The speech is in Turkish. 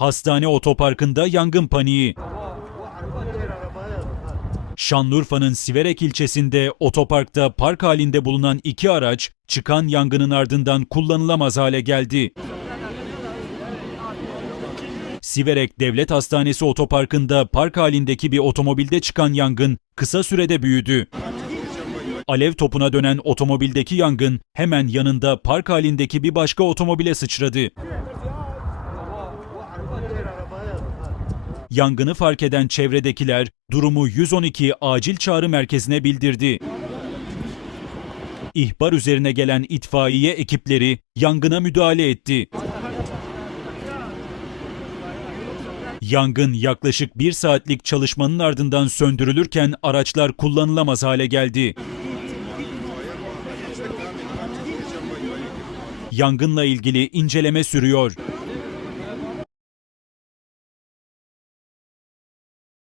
Hastane otoparkında yangın paniği. Şanlıurfa'nın Siverek ilçesinde otoparkta park halinde bulunan iki araç çıkan yangının ardından kullanılamaz hale geldi. Siverek Devlet Hastanesi otoparkında park halindeki bir otomobilde çıkan yangın kısa sürede büyüdü. Alev topuna dönen otomobildeki yangın hemen yanında park halindeki bir başka otomobile sıçradı. Yangını fark eden çevredekiler durumu 112 acil çağrı merkezine bildirdi. İhbar üzerine gelen itfaiye ekipleri yangına müdahale etti. Yangın yaklaşık bir saatlik çalışmanın ardından söndürülürken araçlar kullanılamaz hale geldi. Yangınla ilgili inceleme sürüyor.